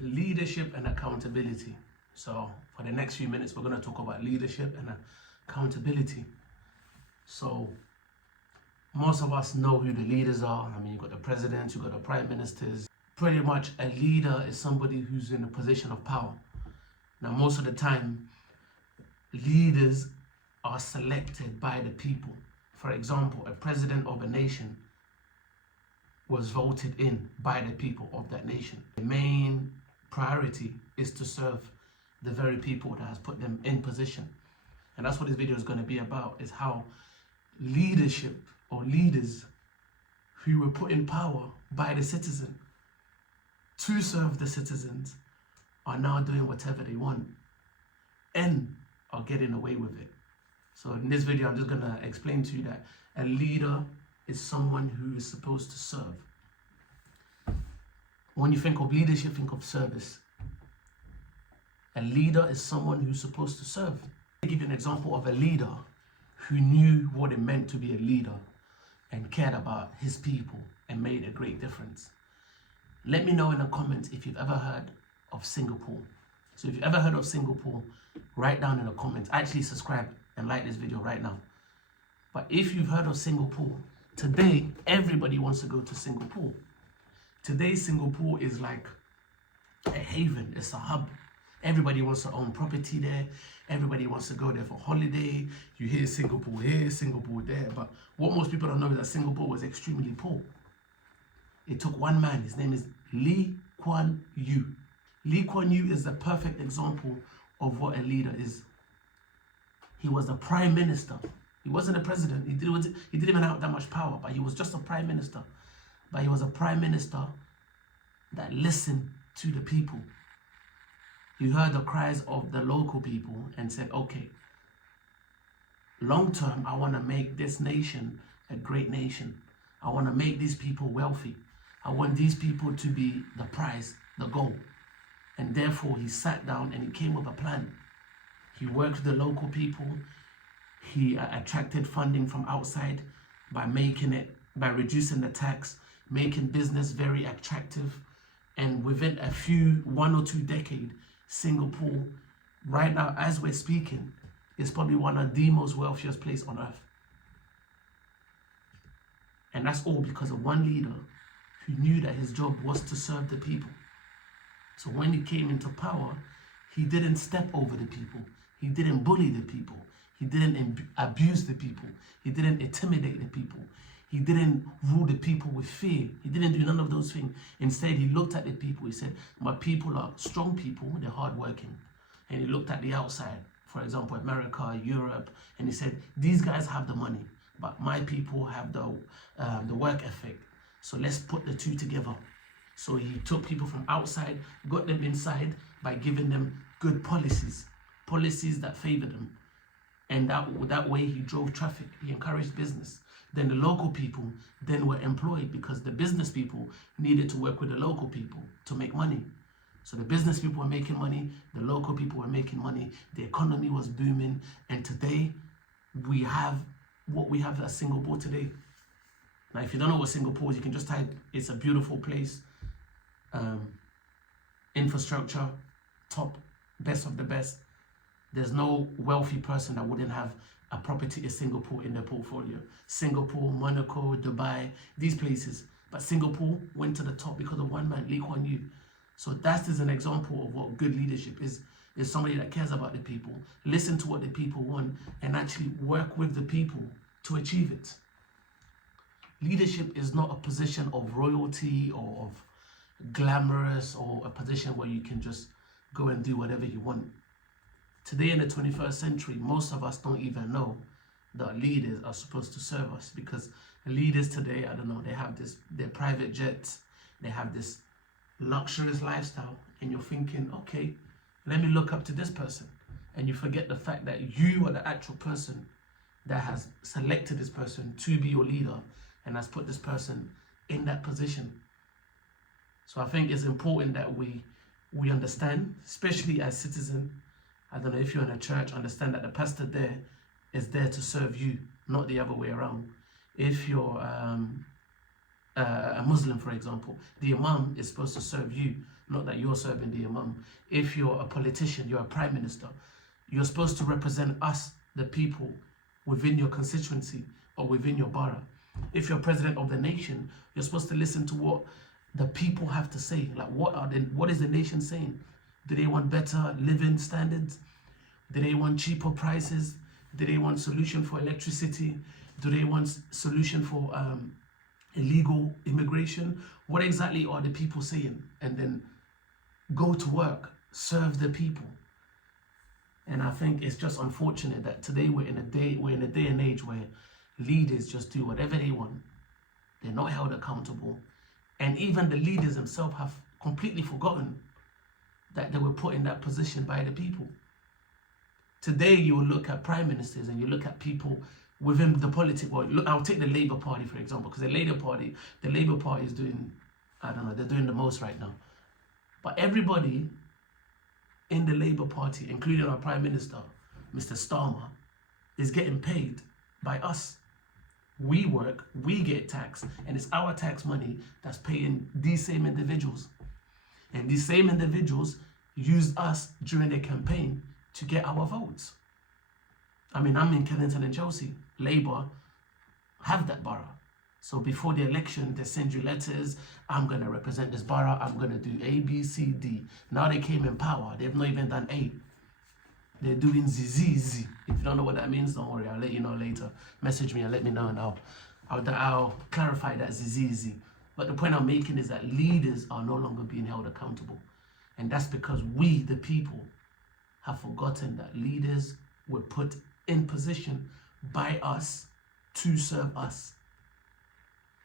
leadership and accountability. So for the next few minutes, we're going to talk about leadership and accountability. So most of us know who the leaders are. I mean, you've got the presidents, you've got the prime ministers. Pretty much a leader is somebody who's in a position of power. Now, most of the time, leaders are selected by the people. For example, a president of a nation was voted in by the people of that nation. The main priority is to serve the very people that has put them in position. And that's what this video is going to be about, is how leadership or leaders who were put in power by the citizen to serve the citizens are now doing whatever they want and are getting away with it. So in this video, I'm just going to explain to you that a leader is someone who is supposed to serve. When you think of leadership, think of service. A leader is someone who's supposed to serve. I'll give you an example of a leader who knew what it meant to be a leader and cared about his people and made a great difference. Let me know in the comments if you've ever heard of Singapore. So if you've ever heard of Singapore, write down in the comments. Actually subscribe and like this video right now. But if you've heard of Singapore, today everybody wants to go to Singapore. Today Singapore is like a haven, it's a hub. Everybody wants to own property there. Everybody wants to go there for holiday. You hear Singapore here, Singapore there. But what most people don't know is that Singapore was extremely poor. It took one man, his name is Lee Kuan Yew. Lee Kuan Yew is the perfect example of what a leader is. He was a prime minister. He wasn't a president. He didn't even have that much power, but he was just a prime minister. But he was a prime minister that listened to the people. He heard the cries of the local people and said, okay, long term, I want to make this nation a great nation. I want to make these people wealthy. I want these people to be the prize, the goal. And therefore, he sat down and he came with a plan. He worked with the local people. He attracted funding from outside by reducing the tax, making business very attractive. And within one or two decades, Singapore, right now, as we're speaking, is probably one of the most wealthiest places on earth. And that's all because of one leader who knew that his job was to serve the people. So when he came into power, he didn't step over the people. He didn't bully the people. He didn't abuse the people. He didn't intimidate the people. He didn't rule the people with fear. He didn't do none of those things. Instead, he looked at the people. He said, my people are strong people. They're hardworking. And he looked at the outside, for example, America, Europe, and he said, these guys have the money, but my people have the work ethic. So let's put the two together. So he took people from outside, got them inside by giving them good policies that favored them. And that way he drove traffic, he encouraged business. Then the local people then were employed because the business people needed to work with the local people to make money. So the business people were making money, the local people were making money, the economy was booming, and today we have what we have at Singapore today. Now, if you don't know what Singapore is, you can just type, it's a beautiful place. Infrastructure, top, best of the best. There's no wealthy person that wouldn't have a property in Singapore in their portfolio. Singapore, Monaco, Dubai, these places. But Singapore went to the top because of one man, Lee Kuan Yew. So that is an example of what good leadership is somebody that cares about the people, listen to what the people want, and actually work with the people to achieve it. Leadership is not a position of royalty or of glamorous or a position where you can just go and do whatever you want. Today in the 21st century, most of us don't even know that leaders are supposed to serve us, because leaders today, I don't know, they have their private jets, they have this luxurious lifestyle, and you're thinking, okay, let me look up to this person. And you forget the fact that you are the actual person that has selected this person to be your leader and has put this person in that position. So I think it's important that we understand, especially as citizens. I don't know, if you're in a church, understand that the pastor there is there to serve you, not the other way around. If you're a Muslim, for example, the imam is supposed to serve you, not that you're serving the imam. If you're a politician, you're a prime minister, you're supposed to represent us, the people, within your constituency or within your borough. If you're president of the nation, you're supposed to listen to what the people have to say. Like, what is the nation saying? Do they want better living standards? Do they want cheaper prices? Do they want solution for electricity? Do they want solution for illegal immigration? What exactly are the people saying? And then go to work, serve the people. And I think it's just unfortunate that today we're in a day and age where leaders just do whatever they want. They're not held accountable. And even the leaders themselves have completely forgotten that they were put in that position by the people. Today you will look at prime ministers and you look at people within the political world. Look, I'll take the Labour Party, for example, because the Labour Party is doing, I don't know, they're doing the most right now. But everybody in the Labour Party, including our Prime Minister, Mr. Starmer, is getting paid by us. We work, we get taxed, and it's our tax money that's paying these same individuals. And these same individuals use us during their campaign to get our votes. I mean, I'm in Kennington and Chelsea. Labour have that borough. So before the election, they send you letters. I'm going to represent this borough. I'm going to do A, B, C, D. Now they came in power. They've not even done A. They're doing Z. If you don't know what that means, don't worry. I'll let you know later. Message me and let me know, and I'll clarify that Z. But the point I'm making is that leaders are no longer being held accountable. And that's because we, the people, have forgotten that leaders were put in position by us to serve us.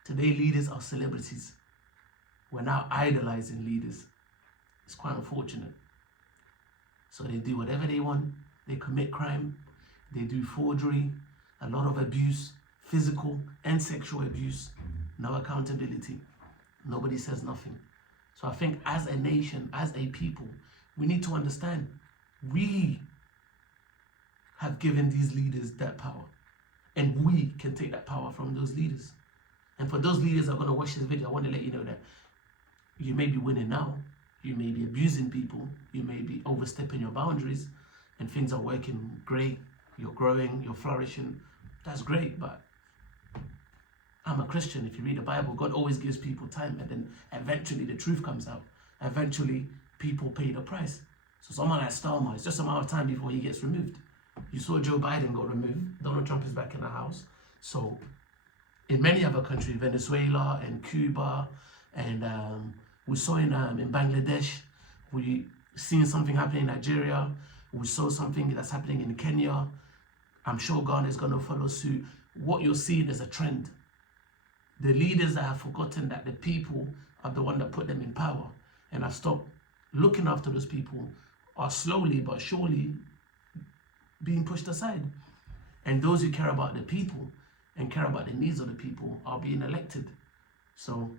Today, leaders are celebrities. We're now idolizing leaders. It's quite unfortunate. So they do whatever they want. They commit crime. They do forgery, a lot of abuse, physical and sexual abuse. No accountability. Nobody says nothing. So I think as a nation, as a people, we need to understand we have given these leaders that power. And we can take that power from those leaders. And for those leaders that are going to watch this video, I want to let you know that you may be winning now. You may be abusing people. You may be overstepping your boundaries. And things are working great. You're growing. You're flourishing. That's great. But I'm a Christian. If you read the Bible, God always gives people time. And then eventually the truth comes out. Eventually people pay the price. So someone like Starmer, it's just a matter of time before he gets removed. You saw Joe Biden got removed. Donald Trump is back in the house. So in many other countries, Venezuela and Cuba, and we saw in Bangladesh, we seen something happening in Nigeria, we saw something that's happening in Kenya. I'm sure Ghana is going to follow suit. What you're seeing is a trend. The leaders that have forgotten that the people are the one that put them in power and have stopped looking after those people are slowly but surely being pushed aside. And those who care about the people and care about the needs of the people are being elected. So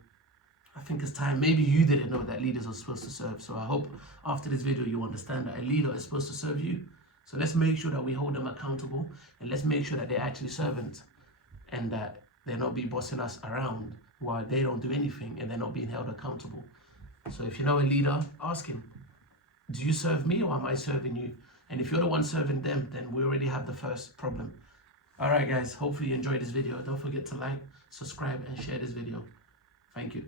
I think it's time. Maybe you didn't know that leaders are supposed to serve. So I hope after this video you understand that a leader is supposed to serve you. So let's make sure that we hold them accountable, and let's make sure that they're actually servants and that they're not be bossing us around while they don't do anything and they're not being held accountable. So if you know a leader, ask him, do you serve me or am I serving you? And if you're the one serving them, then we already have the first problem. All right, guys, hopefully you enjoyed this video. Don't forget to like, subscribe, and share this video. Thank you.